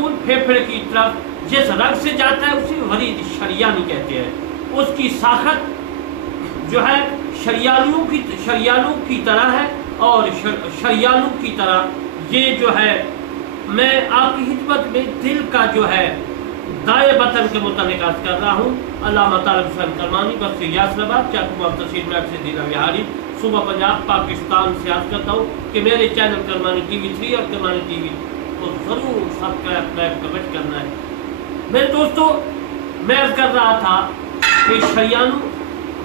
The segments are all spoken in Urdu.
خون پھیپھڑے کی طرف جس رگ سے جاتا ہے اسے ورید شریانی کہتے ہیں. اس کی ساخت جو ہے شریانوں کی طرح ہے اور شریانوں کی طرح یہ جو ہے میں آپ کی خدمت میں دل کا جو ہے دائیں بطن کے متعلق عرض کر رہا ہوں. علامہ طارق حسین کرمانی بس یاسر آباد چاکو تحصیل میں سے دینا بہاری صوبہ پنجاب پاکستان سے عرض کرتا ہوں کہ میرے چینل کرمانی ٹی وی 3 اور کرمانی ٹی وی کو ضرور سبسکرائب لائک کمنٹ کرنا ہے. میرے دوستو میں عرض کر رہا تھا کہ شریانو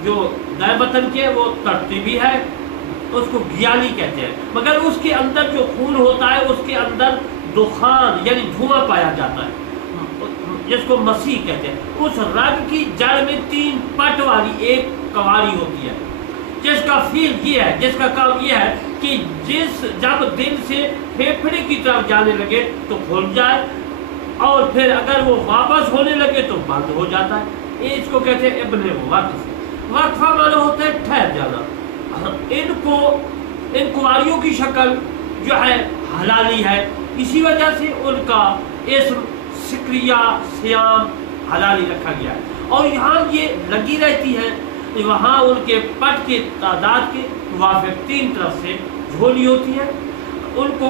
جو دائیں بطن کے وہ ترتیبی ہے, اس کو گیانی کہتے ہیں, مگر اس کے اندر جو خون ہوتا ہے اس کے اندر دخان یعنی دھواں پایا جاتا ہے جس کو مسیح کہتے ہیں. اس رگ کی جڑ میں 3 پٹ والی ایک کواری ہوتی ہے جس کا فیل یہ ہے, جس کا کام یہ ہے کہ جب دل سے پھیپھڑے کی طرف جانے لگے تو کھل جائے اور پھر اگر وہ واپس ہونے لگے تو بند ہو جاتا ہے. اس کو کہتے ہیں ابن وقف. وقفہ مانا ہوتا ہے ٹھہر جانا. ان کواریوں کی شکل جو ہے حلالی ہے, اسی وجہ سے ان کا اسم سکریہ سیام حلالی رکھا گیا ہے. اور یہاں یہ لگی رہتی ہے, وہاں ان کے پٹ کی تعداد کے موافق 3 طرف سے جھولی ہوتی ہے. ان کو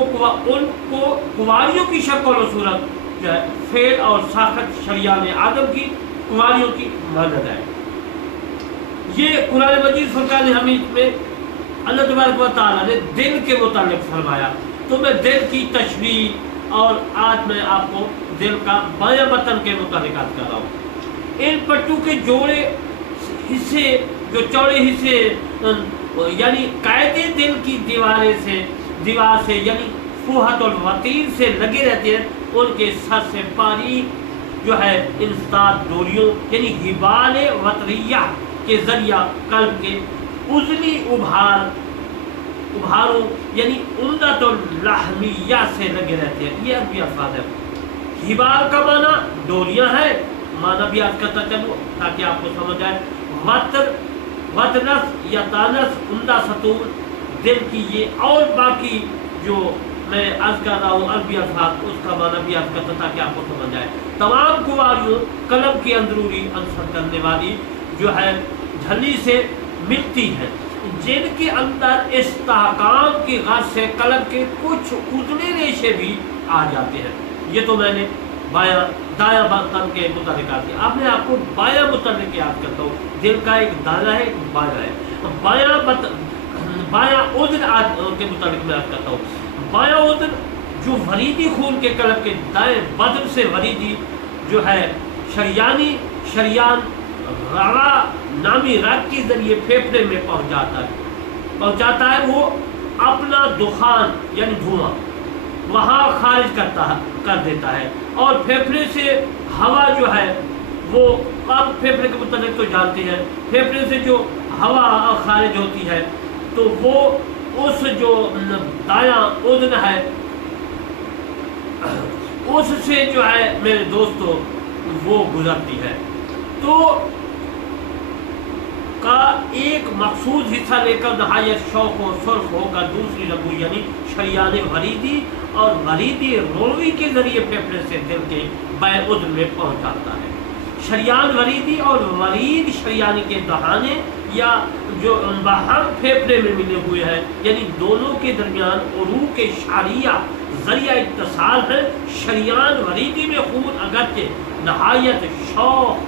کواریوں کی شکل و صورت جو ہے فیل اور ساخت شریان آدم کی کواریوں کی مانند ہے. یہ قرآن مجید فرقان حمید میں اللہ تبارک و تعالیٰ نے دل کے متعلق فرمایا. تو میں دل کی تشریح اور آج میں آپ کو دل کا بائیں بطن کے متعلق کر رہا ہوں. ان پٹوں کے جوڑے حصے جو چوڑے حصے یعنی قاعدے دل کی دیوار سے یعنی فوہت الوتیر سے لگے رہتے ہیں. ان کے سر سے باریک جو ہے انسداد ڈوریوں یعنی حبال وتریہ کے ذریعہ قلب کے عضوی ابھاروں یعنی عمدۃ اللحمیہ سے لگے رہتے ہیں. یہ عربی الفاظ ہے. حبال کا معنی ڈوریاں ہے, معنی بھی یاد کرتا چلو تاکہ آپ کو سمجھ آئے. وطنس یا تانس عمدہ ستون دل کی یہ, اور باقی جو میں عرض کر رہا ہوں عربی الفاظ اس کا معنی بھی عرض کرتا تاکہ آپ کو سمجھ آئے. تمام کواریوں قلب کی اندرونی عنصر کرنے والی جو ہے جھلی سے ملتی ہیں, جن کے اندر استحکام کی غرض سے قلب کے کچھ اتنے ریشے بھی آ جاتے ہیں. یہ تو میں نے دایاں بطن کے متعلق آتی ہے. اب میں آپ کو بایاں متعلق یاد کرتا ہوں. دل کا ایک دایاں ہے ایک بایاں ہے. بایاں اذن کے متعلق میں یاد کرتا ہوں. بایاں اذن جو وریدی خون کے قلب کے دائیں بدن سے وریدی جو ہے شریان روا نامی رگ کے ذریعے پھیپھڑے میں پہنچاتا ہے. وہ اپنا دخان یعنی دھواں وہاں خارج کر دیتا ہے اور پھیپھڑے سے ہوا جو ہے وہ, اب پھیپھڑے کے متعلق تو جانتے ہیں, پھیپھڑے سے جو ہوا خارج ہوتی ہے تو وہ اس جو دایاں اذن ہے اس سے جو ہے میرے دوستو وہ گزرتی ہے. تو کا ایک مخصوص حصہ لے کر نہایت شوق و سرخ ہو کر دوسری رگو یعنی شریان وریدی اور وریدی روی کے ذریعے پھیپھڑے سے دل کے بائیں اذن میں پہنچاتا ہے. شریان وریدی اور ورید شریانی کے دہانے یا جو باہم پھیپھڑے میں ملے ہوئے ہیں یعنی دونوں کے درمیان عروق کے شاریہ ذریعہ اتصال ہے. شریان وریدی میں خون اگرچہ نہایت شوق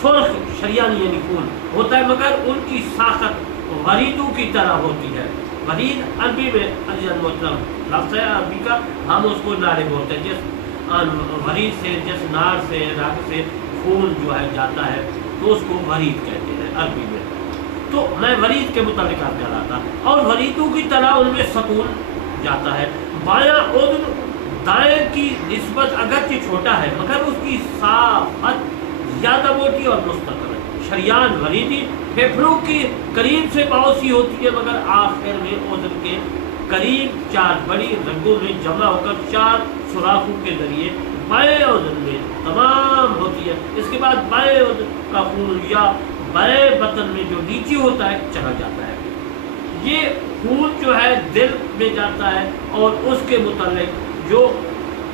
سرخ شریانی یعنی خون ہوتا ہے مگر ان کی ساخت وریدوں کی طرح ہوتی ہے. ورید عربی میں عزیز محترم لفظ ہے عربی کا, ہم اس کو نارے بولتے ہیں. جس ورید سے جس نار سے رگ سے خون جو ہے جاتا ہے تو اس کو ورید کہتے ہیں عربی میں. تو میں ورید کے متعلق کر رہا تھا اور وریدوں کی طرح ان میں ستون جاتا ہے. بایاں اذن دائیں کی نسبت اگرچہ چھوٹا ہے مگر اس کی ساخت زیادہ موٹی اور مستقل ہے. شریان وریدی پھیپھڑوں کے قریب سے باعثی ہوتی ہے مگر آخر میں اذن کے قریب 4 بڑی رگوں میں جمع ہو کر 4 سوراخوں کے ذریعے بائیں اذن میں تمام ہوتی ہے. اس کے بعد بائیں اذن کا خون یا بائیں بطن میں جو نیچے ہوتا ہے چلا جاتا ہے. یہ خون جو ہے دل میں جاتا ہے اور اس کے متعلق جو